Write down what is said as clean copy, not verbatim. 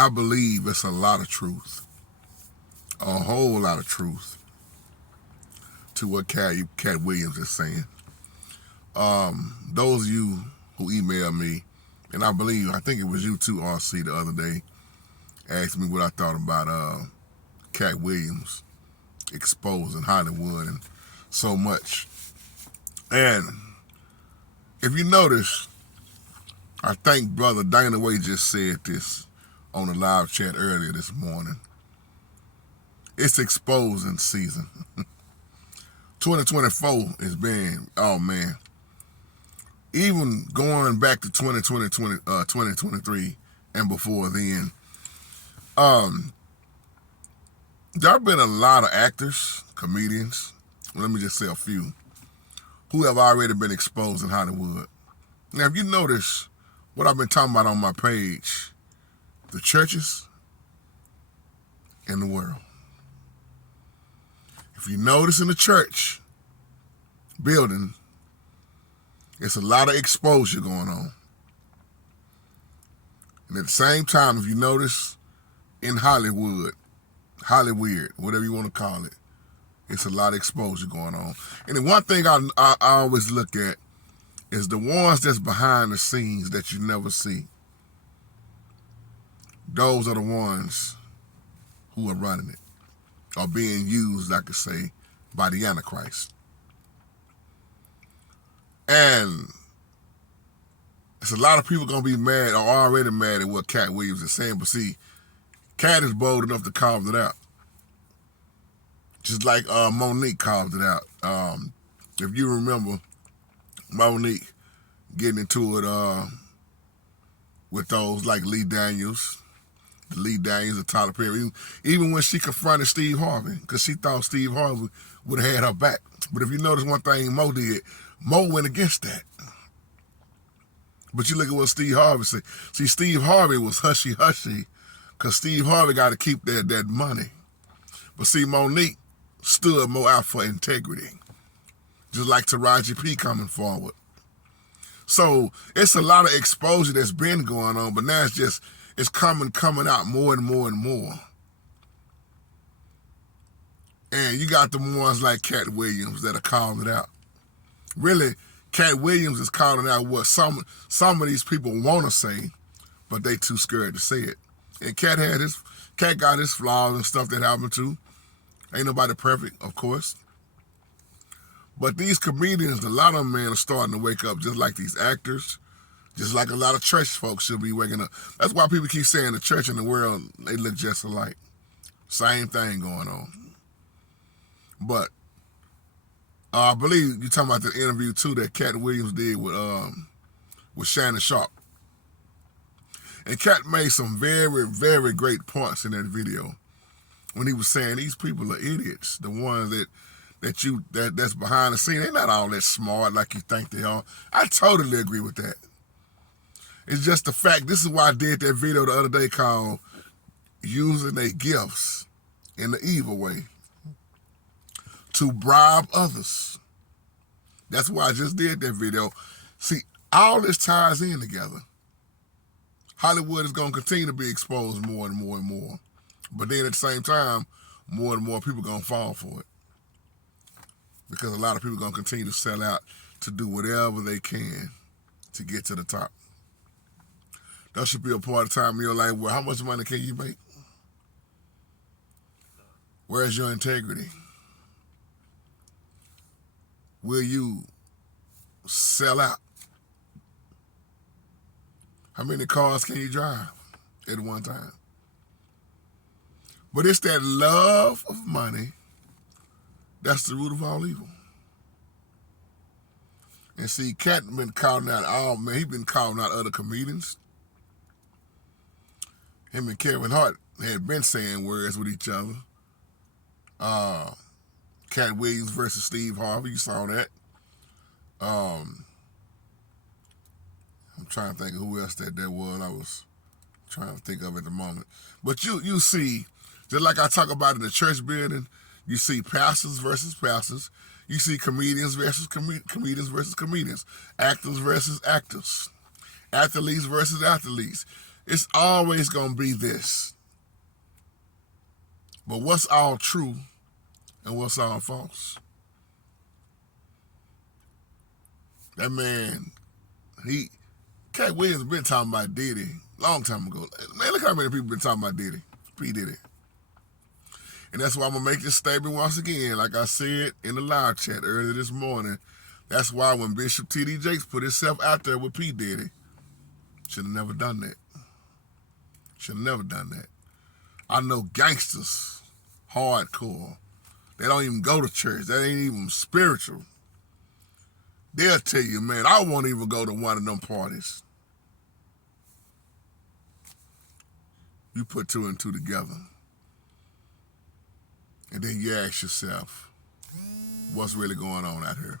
I believe it's a lot of truth, a whole lot of truth to what Katt Williams is saying. Those of you who emailed me, and I think it was you too, RC, the other day, asked me what I thought about Katt Williams exposing Hollywood and so much. And if you notice, I think Brother Dana Way just said this on the live chat earlier this morning. It's exposing season. 2024 is being, oh man, even going back to 2023 and before then, there have been a lot of actors, comedians, let me just say a few, who have already been exposed in Hollywood. Now, if you notice what I've been talking about on my page, the churches and the world. If you notice in the church building, it's a lot of exposure going on. And at the same time, if you notice in Hollywood, whatever you want to call it, it's a lot of exposure going on. And the one thing I always look at is the ones that's behind the scenes that you never see. Those are the ones who are running it, or being used, I could say, by the Antichrist. And it's a lot of people going to be mad, or already mad, at what Katt Williams is saying. But see, Katt is bold enough to carve it out. Just like Monique carved it out. If you remember, Monique getting into it with those like Lee Daniels and Tyler Perry, even when she confronted Steve Harvey, because she thought Steve Harvey would have had her back. But if you notice one thing Mo did, Mo went against that. But you look at what Steve Harvey said. See, Steve Harvey was hushy, because Steve Harvey got to keep that money. But see, Monique stood more out for integrity, just like Taraji P coming forward. So it's a lot of exposure that's been going on, but now it's coming out more and more and more. And you got the ones like Katt Williams that are calling it out. Really, Katt Williams is calling out what some of these people want to say, but they too scared to say it. And Katt got his flaws and stuff that happened too. Ain't nobody perfect, of course. But these comedians, a lot of them, man, are starting to wake up, just like these actors, just like a lot of church folks should be waking up. That's why people keep saying the church and the world, they look just alike. Same thing going on. But I believe you're talking about the interview too that Katt Williams did with Shannon Sharp. And Katt made some very, very great points in that video when he was saying these people are idiots. The ones that's behind the scene, they're not all that smart like you think they are. I totally agree with that. It's just the fact, this is why I did that video the other day called Using Their Gifts in the Evil Way to Bribe Others. That's why I just did that video. See, all this ties in together. Hollywood is going to continue to be exposed more and more and more. But then at the same time, more and more people are going to fall for it. Because a lot of people are going to continue to sell out to do whatever they can to get to the top. That should be a part of time in your life where how much money can you make? Where's your integrity? Will you sell out? How many cars can you drive at one time? But it's that love of money that's the root of all evil. And see, Katt been calling out, he been calling out other comedians. Him and Kevin Hart had been saying words with each other. Katt Williams versus Steve Harvey, you saw that. I'm trying to think of who else that was. I was trying to think of at the moment. But you see, just like I talk about in the church building, you see pastors versus pastors. You see comedians versus comedians versus comedians. Actors versus actors. Athletes versus athletes. It's always going to be this. But what's all true and what's all false? That man, Katt Williams been talking about Diddy long time ago. Man, look how many people been talking about Diddy. P. Diddy. And that's why I'm going to make this statement once again. Like I said in the live chat earlier this morning, that's why when Bishop T.D. Jakes put himself out there with P. Diddy, should have never done that. Should have never done that. I know gangsters, hardcore, they don't even go to church. That ain't even spiritual. They'll tell you, man, I won't even go to one of them parties. You put two and two together. And then you ask yourself, what's really going on out here?